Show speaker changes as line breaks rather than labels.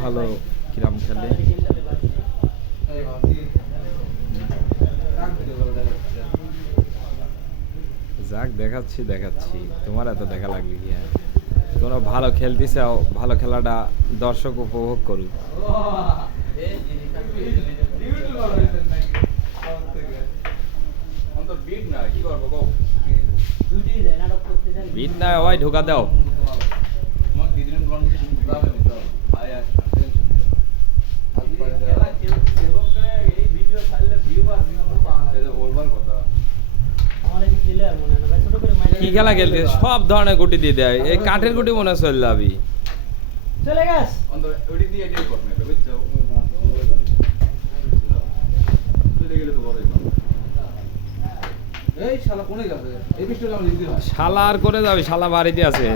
ভালো কিরাম খেলে। যাক দেখাচ্ছি দেখাচ্ছি। তোমার এত দেখা লাগবে কি আর তোমরা ভালো খেলতে চাও ভালো খেলাটা দর্শক উপভোগ করুক। বিট না হয় ঢোকা দাও। কি খেলা খেলতে? সব ধরনের গুটি দিয়ে দেয়। এই কাঠের গুটি মনে হয় চলে যাবি।
চলে গেছ
শালা কোনে গেছে এই বৃষ্টি আমি দিতে
শালা আর করে যাবি? শালা বাড়িতে আছে।